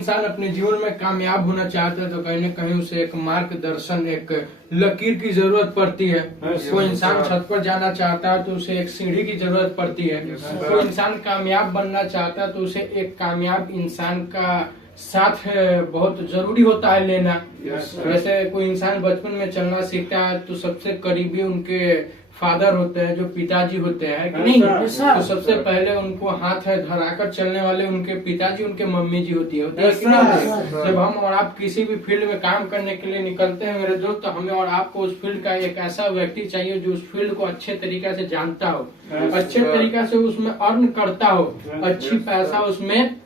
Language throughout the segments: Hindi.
इंसान अपने जीवन में कामयाब होना चाहता है तो कहीं न कहीं उसे एक मार्गदर्शन, एक लकीर की जरूरत पड़ती है। कोई इंसान छत पर जाना चाहता है तो उसे एक सीढ़ी की जरूरत पड़ती है। कोई इंसान कामयाब बनना चाहता है तो उसे एक कामयाब इंसान का साथ बहुत जरूरी होता है लेना। जैसे कोई इंसान बचपन में चलना सीखता है तो सबसे करीबी उनके फादर होते हैं, जो पिताजी होते हैं कि नहीं। तो सबसे पहले उनको हाथ है धराकर चलने वाले उनके पिताजी, उनके मम्मी जी होती है कि नहीं। जब हम और आप किसी भी फील्ड में काम करने के लिए निकलते हैं मेरे दोस्त, तो हमें और आपको उस फील्ड का एक ऐसा व्यक्ति चाहिए जो उस फील्ड को अच्छे तरीके से जानता हो, अच्छे तरीके से उसमें अर्न करता हो, अच्छी पैसा उसमें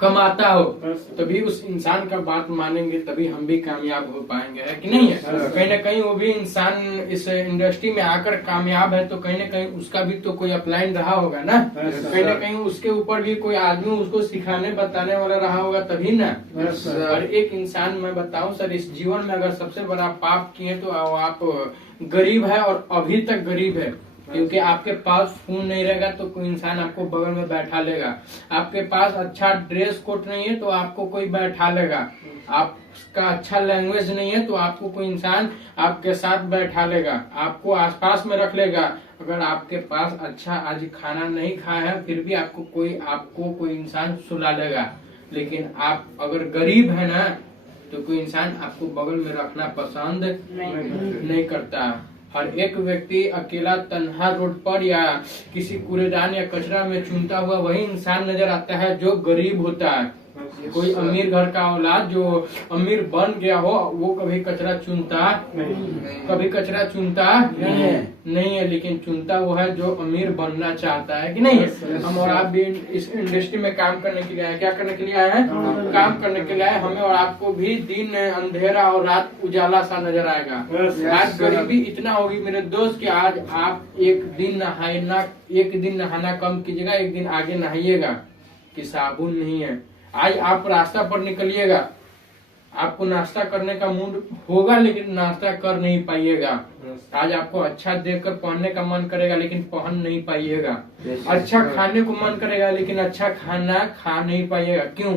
कमाता हो। तभी उस इंसान का बात मानेंगे, तभी हम भी कामयाब हो पाएंगे, है कि नहीं है। कहीं ना कहीं वो भी इंसान इस इंडस्ट्री में आकर कामयाब है तो कहीं ना कहीं उसका भी तो कोई अपलाइन रहा होगा ना। कहीं ना कहीं उसके ऊपर भी कोई आदमी उसको सिखाने बताने वाला रहा होगा, तभी ना। और एक इंसान मैं बताऊं सर, इस जीवन में अगर सबसे बड़ा पाप किए तो आप गरीब है और अभी तक गरीब है। क्योंकि आपके पास फोन नहीं रहेगा तो कोई इंसान आपको बगल में बैठा लेगा, आपके पास अच्छा ड्रेस कोड नहीं है तो आपको कोई बैठा लेगा, आपका अच्छा लैंग्वेज नहीं है तो आपको कोई इंसान आपके साथ बैठा लेगा, आपको आसपास में रख लेगा। अगर आपके पास अच्छा आज खाना नहीं खाया है फिर भी आपको कोई इंसान सुला लेगा। लेकिन आप अगर गरीब है ना तो कोई इंसान आपको बगल में रखना पसंद नहीं करता। हर एक व्यक्ति अकेला तन्हा रोड पर या किसी कूड़ेदान या कचरा में चुनता हुआ वही इंसान नजर आता है जो गरीब होता है। कोई अमीर घर का औलाद जो अमीर बन गया हो वो कभी कचरा चुनता नहीं है, लेकिन चुनता वो है जो अमीर बनना चाहता है कि नहीं। हम और आप भी इस इंडस्ट्री में काम करने के लिए आए, क्या करने के लिए आए हैं, काम करने के लिए आए। हमें और आपको भी दिन अंधेरा और रात उजाला सा नजर आएगा। आज गरीबी इतना होगी मेरे दोस्त कि आज आप एक दिन नहाना कम कीजिएगा, एक दिन आगे नहाइएगा कि साबुन नहीं है। आज आप रास्ता पर निकलिएगा, आपको नाश्ता करने का मूड होगा लेकिन नाश्ता कर नहीं पाइएगा। आज आपको अच्छा देखकर पहनने का मन करेगा लेकिन पहन नहीं पाइएगा। अच्छा खाने को मन करेगा लेकिन अच्छा खाना खा नहीं पाइएगा। क्यों?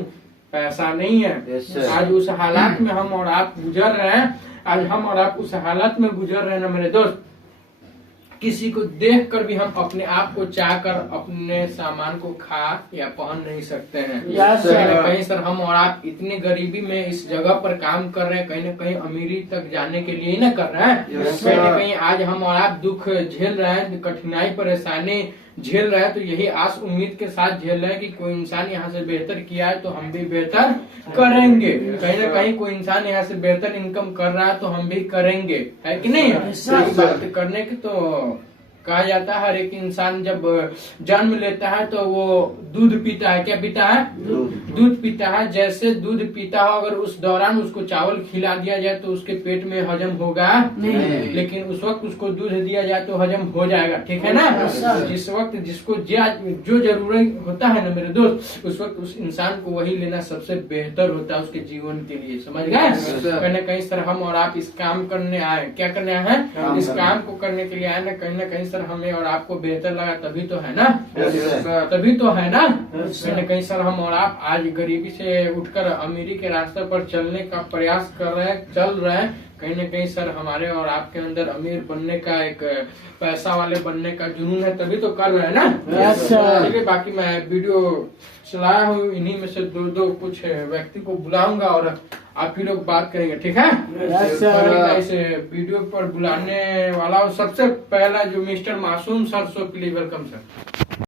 पैसा नहीं है। आज उस हालात में हम और आप गुजर रहे हैं। आज हम और आप उस हालात में गुजर रहे हैं ना मेरे दोस्त, किसी को देखकर भी हम अपने आप को चाहकर अपने सामान को खा या पहन नहीं सकते हैं। कहीं सर हम और आप इतनी गरीबी में इस जगह पर काम कर रहे हैं, कहीं न कहीं अमीरी तक जाने के लिए ही ना कर रहे हैं। कहीं न कहीं आज हम और आप दुख झेल रहे हैं, कठिनाई परेशानी झेल रहे हैं तो यही आस उम्मीद के साथ झेल रहे हैं कि कोई इंसान यहाँ से बेहतर किया है तो हम भी बेहतर करेंगे। कहीं न कहीं कोई इंसान यहाँ से बेहतर इनकम कर रहा है तो हम भी करेंगे, है कि नहीं। बात करने की तो कहा जाता है हर एक इंसान जब जन्म लेता है तो वो दूध पीता है। क्या पीता है? दूध पीता है। जैसे दूध पीता हो अगर उस दौरान उसको चावल खिला दिया जाए तो उसके पेट में हजम होगा नहीं, लेकिन उस वक्त उसको दूध दिया जाए तो हजम हो जाएगा, ठीक है ना। जिस वक्त जिसको जो जरूरत होता है ना मेरे दोस्त, उस वक्त उस इंसान को वही लेना सबसे बेहतर होता है उसके जीवन के लिए, समझ गए। कहीं न कहीं सर हम और आप इस काम करने आए, क्या करने आए हैं, इस काम को करने के लिए आए ना। कहीं न कहीं सर हमें और आपको बेहतर लगा तभी तो है ना, तभी तो है ना। कहीं न कहीं सर हम और आप आज गरीबी से उठकर अमीरी के रास्ते पर चलने का प्रयास कर रहे हैं, चल रहे हैं। कहीं न कहीं सर हमारे और आपके अंदर अमीर बनने का, एक पैसा वाले बनने का जुनून है, तभी तो कर रहे हैं ना। चलिए बाकी मैं वीडियो चलाया हूँ, इन्हीं में से दो कुछ व्यक्ति को बुलाऊंगा और आप ही लोग बात करेंगे, ठीक है। इस वीडियो पर बुलाने वाला सबसे पहला जो मिस्टर मासूम sir, so please welcome sir.